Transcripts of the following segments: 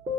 Hello,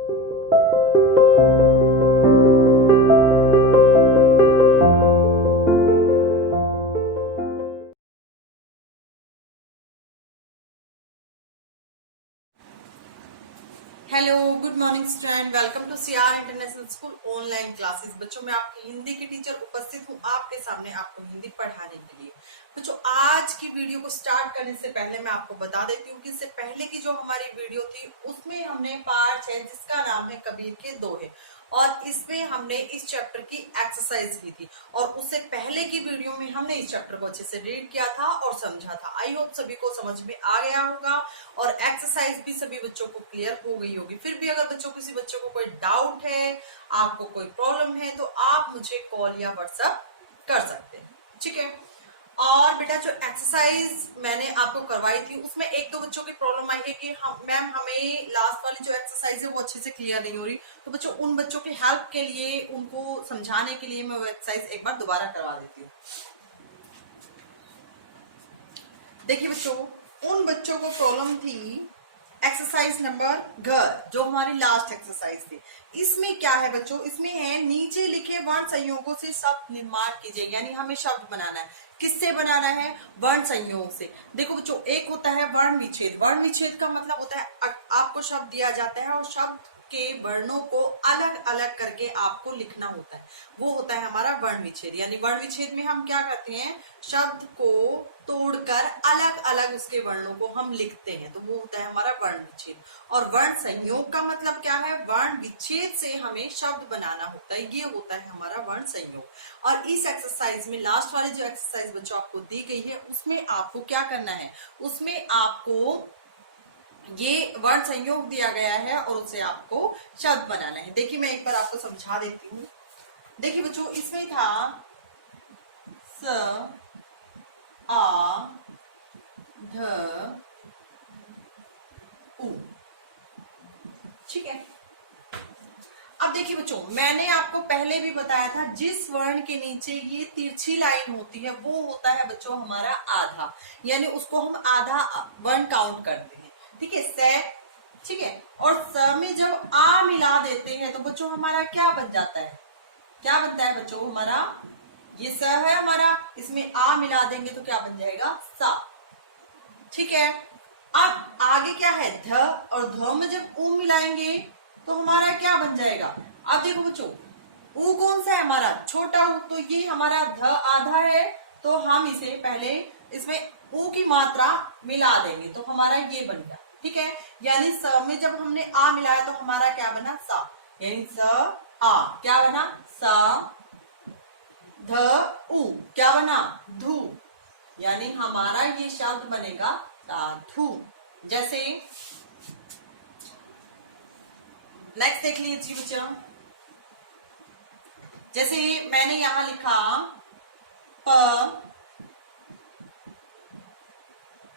good morning student, welcome to CR international school online classes. बच्चों, मैं आपकी हिंदी की टीचर उपस्थित हूँ आपके सामने आपको हिंदी पढ़ाने के लिए। बच्चों, आज की वीडियो को स्टार्ट करने से पहले मैं आपको बता देती हूँ कि इससे पहले की जो हमारी वीडियो थी उसमें हमने पार्ट है जिसका नाम है कबीर के दोहे, और इसमें हमने इस चैप्टर की एक्सरसाइज की थी। और उससे पहले की वीडियो में हमने इस चैप्टर को अच्छे से रीड किया था और समझा था। आई होप सभी को समझ में आ गया होगा और एक्सरसाइज भी सभी बच्चों को क्लियर हो गई होगी। फिर भी अगर किसी बच्चों को कोई डाउट है, आपको कोई प्रॉब्लम है, तो आप मुझे कॉल या व्हाट्सएप कर सकते हैं, ठीक है। और बेटा, जो एक्सरसाइज मैंने आपको करवाई थी उसमें एक दो बच्चों की प्रॉब्लम आई है कि हम मैम हमें लास्ट वाली जो एक्सरसाइज है वो अच्छे से क्लियर नहीं हो रही। तो बच्चों, उन बच्चों की हेल्प के लिए, उनको समझाने के लिए मैं वो एक्सरसाइज एक बार दोबारा करवा देती हूँ। देखिए बच्चों, उन बच्चों को प्रॉब्लम थी एक्सरसाइज नंबर घर, जो हमारी लास्ट एक्सरसाइज थी। इसमें क्या है बच्चों, इसमें है नीचे लिखे वर्ण संयोगों से शब्द निर्माण कीजिए। यानी हमें शब्द बनाना है। किससे बनाना है? वर्ण संयोग से। देखो बच्चों, एक होता है वर्ण विच्छेद। वर्ण विच्छेद का मतलब होता है आपको शब्द दिया जाता है और शब्द के वर्णों को अलग अलग करके आपको लिखना होता है, वो होता है हमारा वर्ण विच्छेद। यानी वर्ण विच्छेद में हम क्या करते हैं, शब्द को तोड़कर अलग अलग उसके वर्णों को हम लिखते हैं, तो वो होता है हमारा वर्ण विच्छेद। और वर्ण संयोग का मतलब क्या है? वर्ण विच्छेद से हमें शब्द बनाना होता है, ये होता है हमारा वर्ण संयोग। और इस एक्सरसाइज में लास्ट वाली जो एक्सरसाइज बच्चों आपको दी गई है उसमें आपको क्या करना है, उसमें आपको ये वर्ण संयोग दिया गया है और उसे आपको शब्द बनाना है। देखिए, मैं एक बार आपको समझा देती हूँ। देखिए बच्चों, इसमें था स आ ध उ, ठीक है। अब देखिए बच्चों, मैंने आपको पहले भी बताया था जिस वर्ण के नीचे ये तिरछी लाइन होती है वो होता है बच्चों हमारा आधा। यानी उसको हम आधा वर्ण काउंट करते हैं, ठीक है। से, ठीक है। और स में जब आ मिला देते हैं तो बच्चों हमारा क्या बन जाता है? क्या बनता है बच्चों हमारा? ये स है हमारा, इसमें आ मिला देंगे तो क्या बन जाएगा? सा, ठीक है। अब आगे क्या है? ध, और ध में जब ऊ मिलाएंगे तो हमारा क्या बन जाएगा? अब देखो बच्चों, ऊ कौन सा है हमारा? छोटा ऊ, तो ये हमारा ध आधा है, तो हम इसे पहले इसमें ऊ की मात्रा मिला देंगे तो हमारा ये बन गया, ठीक है। यानी स में जब हमने आ मिलाया तो हमारा क्या बना? सा। यानी स आ क्या बना? सा। ध उ क्या बना? धू। यानी हमारा ये शब्द बनेगा साधु। जैसे नेक्स्ट देख लीजिए बच्चों, जैसे मैंने यहां लिखा प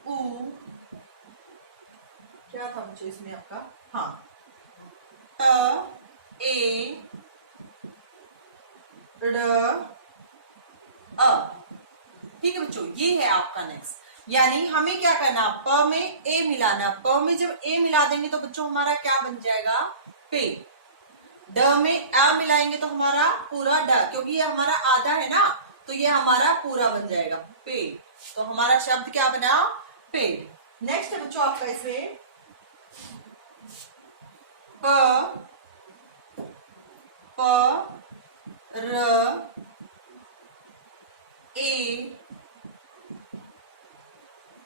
उ, क्या था बच्चों इसमें आपका? हाँ, ट ए र अ, ठीक है बच्चों, ये है आपका नेक्स्ट। यानी हमें क्या करना? प में ए मिलाना। प में जब ए मिला देंगे तो बच्चों हमारा क्या बन जाएगा? पे। ड में अ मिलाएंगे तो हमारा पूरा ड, क्योंकि ये हमारा आधा है ना, तो ये हमारा पूरा बन जाएगा पे। तो हमारा शब्द क्या बना? पेड़। नेक्स्ट है बच्चों आपका इसमें प र ए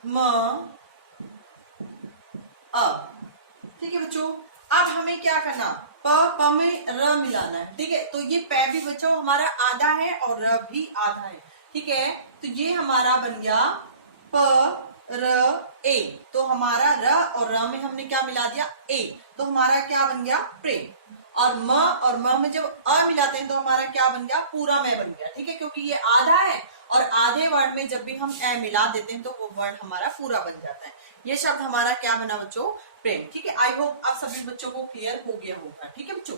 म अ, ठीक है बच्चों। अब हमें क्या करना? प में र मिलाना है, ठीक है। तो ये प भी बच्चों हमारा आधा है और र भी आधा है, ठीक है। तो ये हमारा बन गया प र ए। तो हमारा र और र में हमने क्या मिला दिया? ए। तो हमारा क्या बन गया? प्रेम। और म में जब अ मिलाते हैं तो हमारा क्या बन गया? पूरा मैं बन गया, ठीक है। क्योंकि ये आधा है और आधे वर्ण में जब भी हम ए मिला देते हैं तो वो वर्ण हमारा पूरा बन जाता है। ये शब्द हमारा क्या बना बच्चों? प्रेम, ठीक है। आई होप अब सभी बच्चों को क्लियर हो गया होगा, ठीक है बच्चों।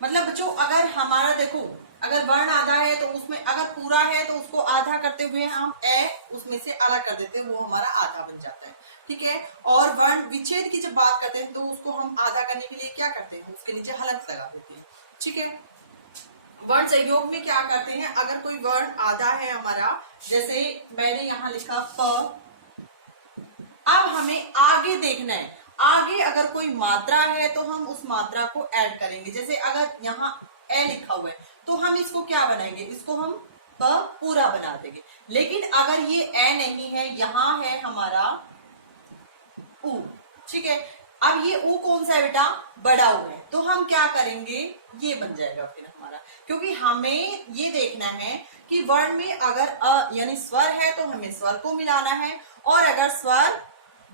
मतलब बच्चों, अगर हमारा देखो, अगर वर्ण आधा है तो उसमें अगर पूरा है तो उसको आधा करते हुए हम ए उसमें से अलग कर देते हैं, वो हमारा आधा बन जाता है। ठीक है। और वर्ण विच्छेद की जब बात करते हैं तो उसको हम आधा करने के लिए क्या करते हैं, उसके नीचे हलंत लगा देते हैं। ठीक है। वर्ण संयोग में क्या करते हैं, अगर कोई वर्ण आधा है हमारा, जैसे मैंने यहां लिखा प, अब हमें आगे देखना है, आगे अगर कोई मात्रा है तो हम उस मात्रा को ऐड करेंगे। जैसे अगर यहाँ ए लिखा हुआ है तो हम इसको क्या बनाएंगे, इसको हम प पूरा बना देंगे। लेकिन अगर ये ए नहीं है, यहाँ है हमारा उ, ठीक है। अब ये उ कौन सा है बेटा, बड़ा उ है, तो हम क्या करेंगे, ये बन जाएगा फिर हमारा, क्योंकि हमें ये देखना है कि वर्ण में अगर अ यानी स्वर है तो हमें स्वर को मिलाना है, और अगर स्वर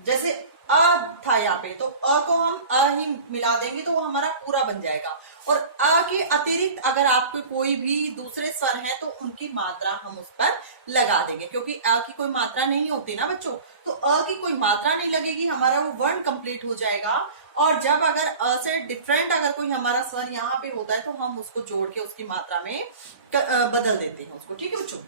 जैसे अ था यहाँ पे तो अ को हम अ ही मिला देंगे तो वो हमारा पूरा बन जाएगा। और अ के अतिरिक्त अगर आपके कोई भी दूसरे स्वर हैं तो उनकी मात्रा हम उस पर लगा देंगे, क्योंकि अ की कोई मात्रा नहीं होती ना बच्चों, तो अ की कोई मात्रा नहीं लगेगी, हमारा वो वर्ण कंप्लीट हो जाएगा। और जब अगर अ से डिफरेंट अगर कोई हमारा स्वर यहाँ पे होता है तो हम उसको जोड़ के उसकी मात्रा में बदल देते हैं उसको। ठीक है बच्चों।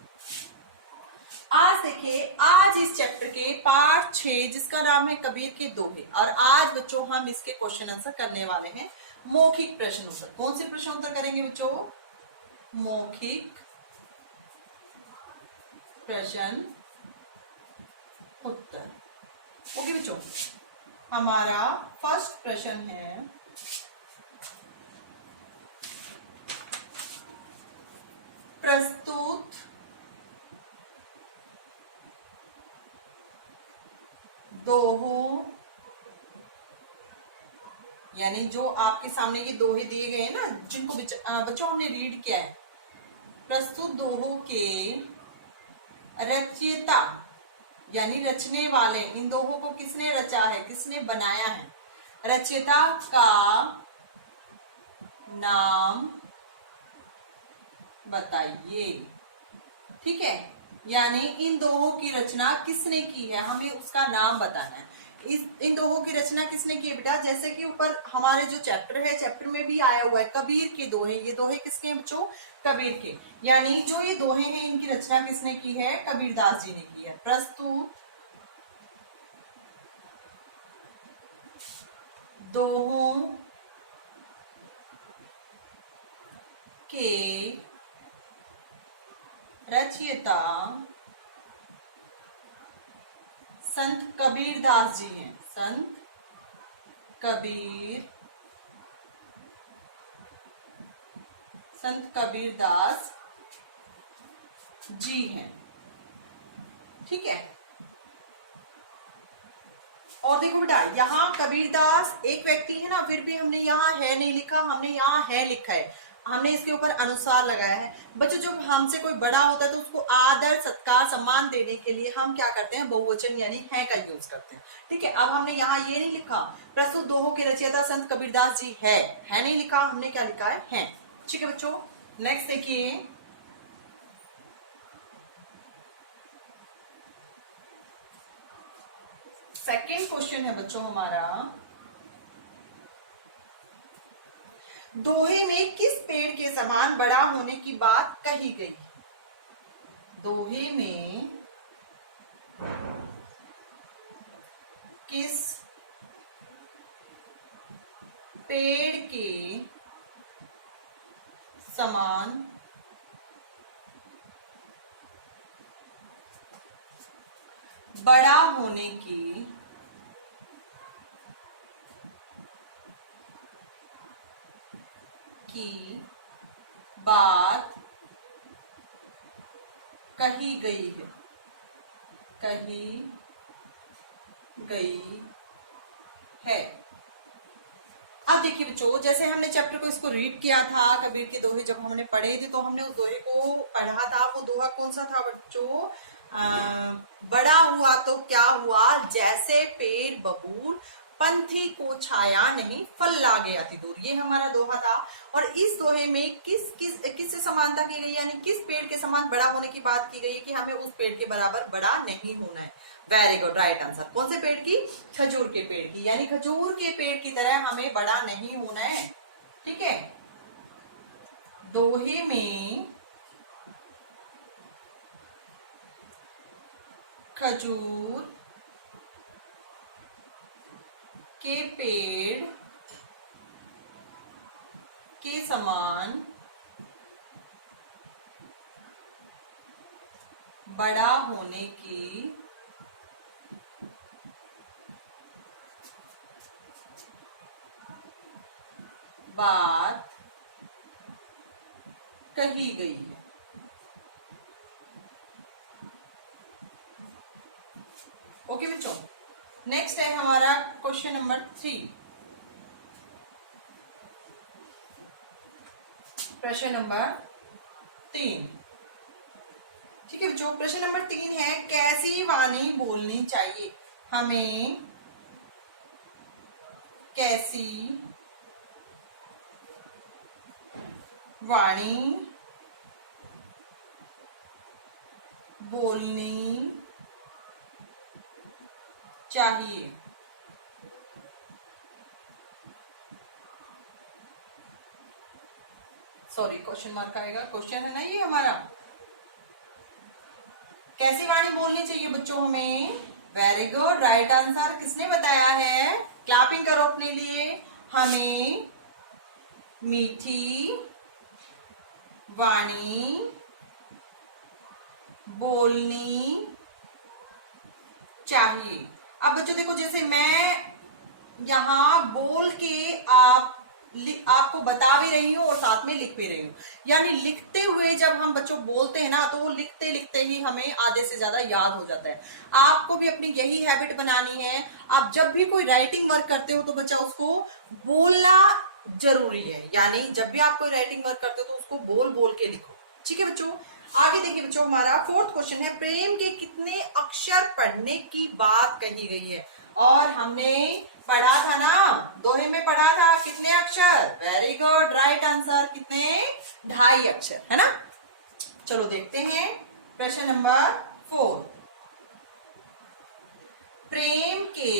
आज देखिए, आज इस चैप्टर के पार्ट 6 जिसका नाम है कबीर के दोहे, और आज बच्चों हम इसके क्वेश्चन आंसर करने वाले हैं। मौखिक प्रश्न उत्तर, कौन से प्रश्न उत्तर करेंगे बच्चों, मौखिक प्रश्न उत्तर। ओके बच्चों, हमारा फर्स्ट प्रश्न है, प्रस्तुत दोहों, यानी जो आपके सामने ये दोहे दिए गए हैं ना, जिनको बच्चों हमने रीड किया है, प्रस्तुत दोहों के रचयिता यानी रचने वाले, इन दोहों को किसने रचा है, किसने बनाया है, रचयिता का नाम बताइए। ठीक है, यानी इन दोहों की रचना किसने की है, हमें उसका नाम बताना है। इन दोहों की रचना किसने की है बेटा, जैसे कि ऊपर हमारे जो चैप्टर है, चैप्टर में भी आया हुआ है कबीर के दोहे। ये दोहे किसके हैं बच्चों, कबीर के। यानी जो ये दोहे हैं इनकी रचना किसने की है, कबीरदास जी ने की है। प्रस्तुत दोहों के रचयिता संत कबीरदास जी हैं, संत कबीरदास जी हैं। ठीक है। और देखो बेटा, यहाँ कबीरदास एक व्यक्ति है ना, फिर भी हमने यहाँ है नहीं लिखा, हमने यहाँ है लिखा है, हमने इसके ऊपर अनुसार लगाया है। बच्चों जब हमसे कोई बड़ा होता है तो उसको आदर सत्कार सम्मान देने के लिए हम क्या करते हैं, बहुवचन यानी है का यूज करते हैं। ठीक है। अब हमने यहाँ ये नहीं लिखा, प्रस्तुत दोहों के रचयिता संत कबीरदास जी है नहीं लिखा, हमने क्या लिखा है। ठीक है बच्चों। नेक्स्ट देखिए, सेकेंड क्वेश्चन है बच्चों हमारा, दोहे में किस पेड़ के समान बड़ा होने की बात कही गई। दोहे में किस पेड़ के समान बड़ा होने की बात कही गई है। अब देखिए बच्चों, जैसे हमने चैप्टर को इसको रीड किया था, कबीर के दोहे जब हमने पढ़े थे तो हमने उस दोहे को पढ़ा था। वो दोहा कौन सा था बच्चों, बड़ा हुआ तो क्या हुआ, जैसे पेड़ बबूल, पंथी को छाया नहीं, फल लागे अति दूर। ये हमारा दोहा था। और इस दोहे में किस से समानता की गई, यानी किस पेड़ के समान बड़ा होने की बात की गई है कि हमें उस पेड़ के बराबर बड़ा नहीं होना है। Very good, right answer. कौन से पेड़ की, खजूर के पेड़ की, यानी खजूर के पेड़ की तरह हमें बड़ा नहीं होना है। ठीक है। दोहे में खजूर के पेड़ के समान बड़ा होने की बात कही गई है। ओके बच्चों, नेक्स्ट है हमारा क्वेश्चन नंबर 3। प्रश्न नंबर 3, ठीक है बच्चों। प्रश्न नंबर 3 है, कैसी वाणी बोलनी चाहिए? हमें कैसी वाणी बोलनी चाहिए? सॉरी, क्वेश्चन मार्क आएगा, क्वेश्चन है ना ये हमारा। कैसी वाणी बोलनी चाहिए बच्चों हमें? वेरी गुड, राइट आंसर किसने बताया है? क्लैपिंग करो अपने लिए। हमें मीठी वाणी बोलनी चाहिए। अब बच्चों देखो, जैसे मैं यहां बोल के आपको बता भी रही हूँ और साथ में लिख भी रही हूँ। यानी लिखते हुए जब हम बच्चों बोलते हैं ना, तो वो लिखते लिखते ही हमें आधे से ज्यादा याद हो जाता है। आपको भी अपनी यही हैबिट बनानी है। आप जब भी कोई राइटिंग वर्क करते हो तो बच्चा उसको बोलना जरूरी है। यानी जब भी आप कोई राइटिंग वर्क करते हो तो उसको बोल बोल के लिखो। ठीक है बच्चों, आगे देखिए बच्चों, हमारा 4th क्वेश्चन है, प्रेम के कितने अक्षर पढ़ने की बात कही गई है? और हमने पढ़ा था ना, दोहे में पढ़ा था, कितने अक्षर? वेरी गुड, राइट आंसर कितने? 2.5 अक्षर, है ना। चलो देखते हैं प्रश्न नंबर 4। प्रेम के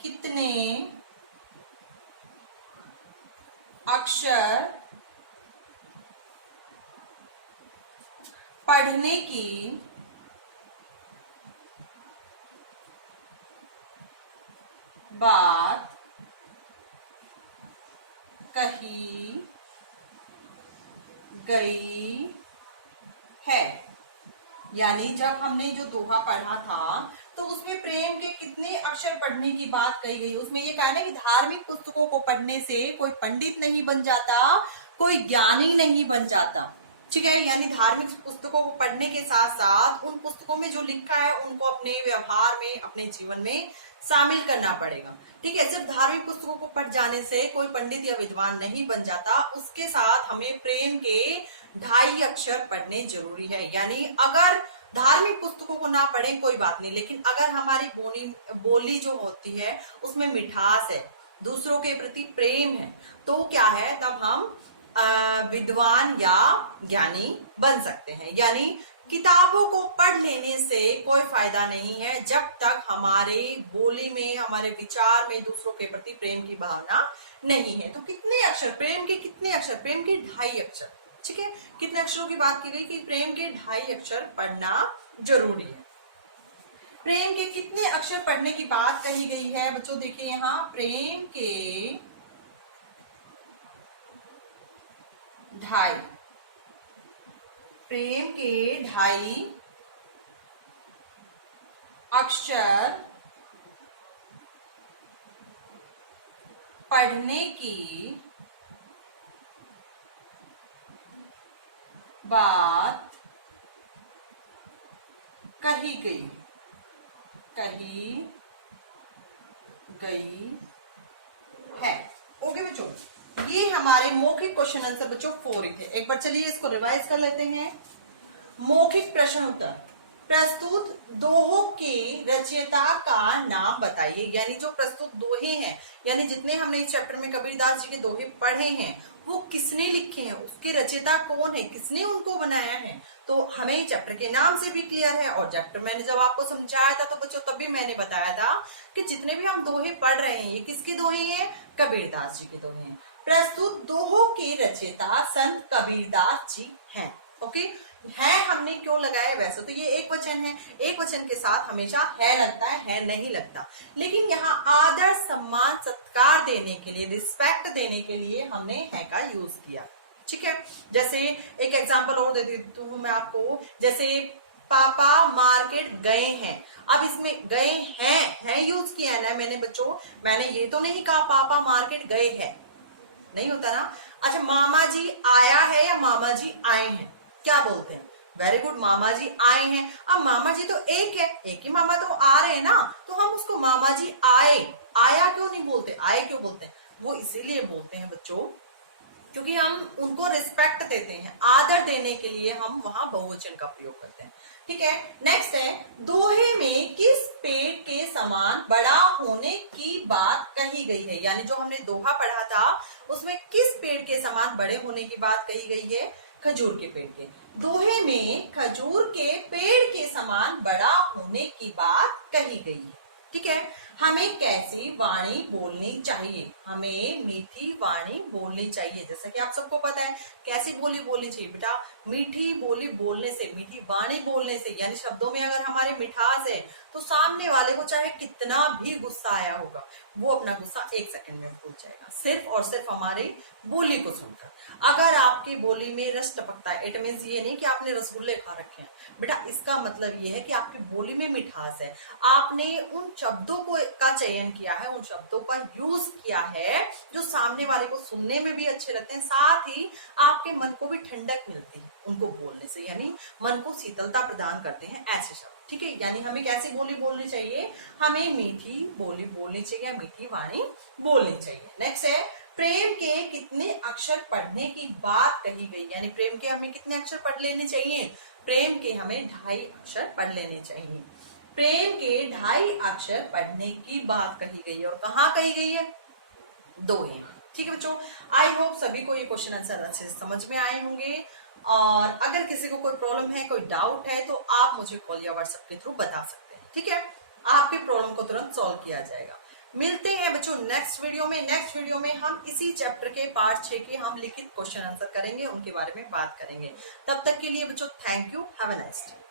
कितने अक्षर पढ़ने की बात कही गई है? यानी जब हमने जो दोहा पढ़ा था तो उसमें प्रेम के कितने अक्षर पढ़ने की बात कही गई। उसमें ये कहा ना कि धार्मिक पुस्तकों को पढ़ने से कोई पंडित नहीं बन जाता, कोई ज्ञानी नहीं बन जाता। ठीक है, यानी धार्मिक पुस्तकों को पढ़ने के साथ साथ उन पुस्तकों में जो लिखा है उनको अपने व्यवहार में, अपने जीवन में शामिल करना पड़ेगा। ठीक है, सिर्फ धार्मिक पुस्तकों को पढ़ जाने से कोई पंडित या विद्वान नहीं बन जाता। उसके साथ हमें प्रेम के 2.5 अक्षर पढ़ने जरूरी है। यानी अगर धार्मिक पुस्तकों को ना पढ़े कोई बात नहीं, लेकिन अगर हमारी बोली जो होती है उसमें मिठास है, दूसरों के प्रति प्रेम है, तो क्या है, तब हम विद्वान या ज्ञानी बन सकते हैं। यानी किताबों को पढ़ लेने से कोई फायदा नहीं है जब तक हमारे बोली में, हमारे विचार में दूसरों के प्रति प्रेम की भावना नहीं है। तो कितने अक्षर, प्रेम के कितने अक्षर? प्रेम के 2.5 अक्षर। ठीक है, कितने अक्षरों की बात की गई कि प्रेम के 2.5 अक्षर पढ़ना जरूरी है। प्रेम के कितने अक्षर पढ़ने की बात कही गई है बच्चों? देखिए यहाँ, प्रेम के 2.5, प्रेम के 2.5 अक्षर पढ़ने की बात कही गई है। ओके बच्चों, ये हमारे मौखिक क्वेश्चन आंसर बच्चों 4 थे। एक बार चलिए इसको रिवाइज कर लेते हैं। मौखिक प्रश्न उत्तर, प्रस्तुत दोहों के रचयिता का नाम बताइए। यानी जो प्रस्तुत दोहे हैं, यानी जितने हमने इस चैप्टर में कबीरदास जी के दोहे पढ़े हैं, वो किसने लिखे हैं, उसके रचयिता कौन है, किसने उनको बनाया है। तो हमें चैप्टर के नाम से भी क्लियर है। और चैप्टर मैंने जब आपको समझाया था तो बच्चों तब भी मैंने बताया था कि जितने भी हम दोहे पढ़ रहे हैं, ये किसके दोहे हैं? कबीरदास जी के दोहे हैं। प्रस्तुत दोहों के रचयिता संत कबीरदास जी हैं। ओके, है हमने क्यों लगाया, वैसे तो ये एक वचन है, एक वचन के साथ हमेशा है लगता है नहीं लगता, लेकिन यहाँ आदर सम्मान सत्कार देने के लिए, रिस्पेक्ट देने के लिए हमने है का यूज किया। ठीक है, जैसे एक एग्जांपल और दे देती हूँ मैं आपको, जैसे पापा मार्केट गए हैं। अब इसमें गए हैं यूज किया है ना मैंने बच्चों, मैंने ये तो नहीं कहा पापा मार्केट गए हैं, नहीं होता ना। अच्छा, मामा जी आया है या मामा जी आए हैं, क्या बोलते हैं? वेरी गुड, मामा जी आए हैं। अब मामा जी तो एक है, एक ही मामा तो आ रहे हैं ना, तो हम उसको मामा जी आए, आया क्यों नहीं बोलते, आए क्यों बोलते हैं? वो इसीलिए बोलते हैं बच्चों क्योंकि हम उनको रिस्पेक्ट देते हैं, आदर देने के लिए हम वहां बहुवचन का प्रयोग करते हैं। ठीक है, नेक्स्ट है, दोहे में किस पेड़ के समान बड़ा होने की बात कही गई है। यानी जो हमने दोहा पढ़ा था उसमें किस पेड़ के समान बड़े होने की बात कही गई है? खजूर के पेड़ के। दोहे में खजूर के पेड़ के समान बड़ा होने की बात कही गई है। ठीक है, हमें कैसी वाणी बोलनी चाहिए? हमें मीठी वाणी बोलनी चाहिए। जैसा कि आप सबको पता है कैसी बोली बोलनी चाहिए बेटा, मीठी बोली बोलने से, मीठी वाणी बोलने से, यानी शब्दों में अगर हमारे मिठास है तो सामने वाले को चाहे कितना भी गुस्सा आया होगा वो अपना गुस्सा 1 सेकंड में भूल जाएगा, सिर्फ और सिर्फ हमारी बोली को सुनकर। अगर आपकी बोली में रस टपकता है, इट मीन्स ये नहीं कि आपने रसगुल्ले खा रखे हैं बेटा, इसका मतलब ये है कि आपकी बोली में मिठास है, आपने उन शब्दों को का चयन किया है, उन शब्दों का यूज किया है जो सामने वाले को सुनने में भी अच्छे लगते हैं, साथ ही आपके मन को भी ठंडक मिलती है उनको बोलने से, यानी मन को शीतलता प्रदान करते हैं ऐसे शब्द। ठीक है, यानी हमें कैसी बोली बोलनी चाहिए? हमें मीठी बोली बोलनी चाहिए, मीठी वाणी बोलनी चाहिए। नेक्स्ट है, प्रेम के कितने अक्षर पढ़ने की बात कही गई। यानी प्रेम के हमें कितने अक्षर पढ़ लेने चाहिए? प्रेम के हमें 2.5 अक्षर पढ़ लेने चाहिए। प्रेम के 2.5 अक्षर पढ़ने की बात कही गई है, और कहाँ कही गई है? दोहे। ठीक है बच्चों, आई होप सभी को ये क्वेश्चन आंसर अच्छे से समझ में आए होंगे, और अगर किसी को कोई प्रॉब्लम है, कोई डाउट है, तो आप मुझे कॉल या व्हाट्सएप के थ्रू बता सकते हैं। ठीक है, आपकी प्रॉब्लम को तुरंत सॉल्व किया जाएगा। मिलते हैं बच्चों नेक्स्ट वीडियो में। नेक्स्ट वीडियो में हम इसी चैप्टर के पार्ट 6 के हम लिखित क्वेश्चन आंसर करेंगे, उनके बारे में बात करेंगे। तब तक के लिए बच्चों thank you, have a nice day.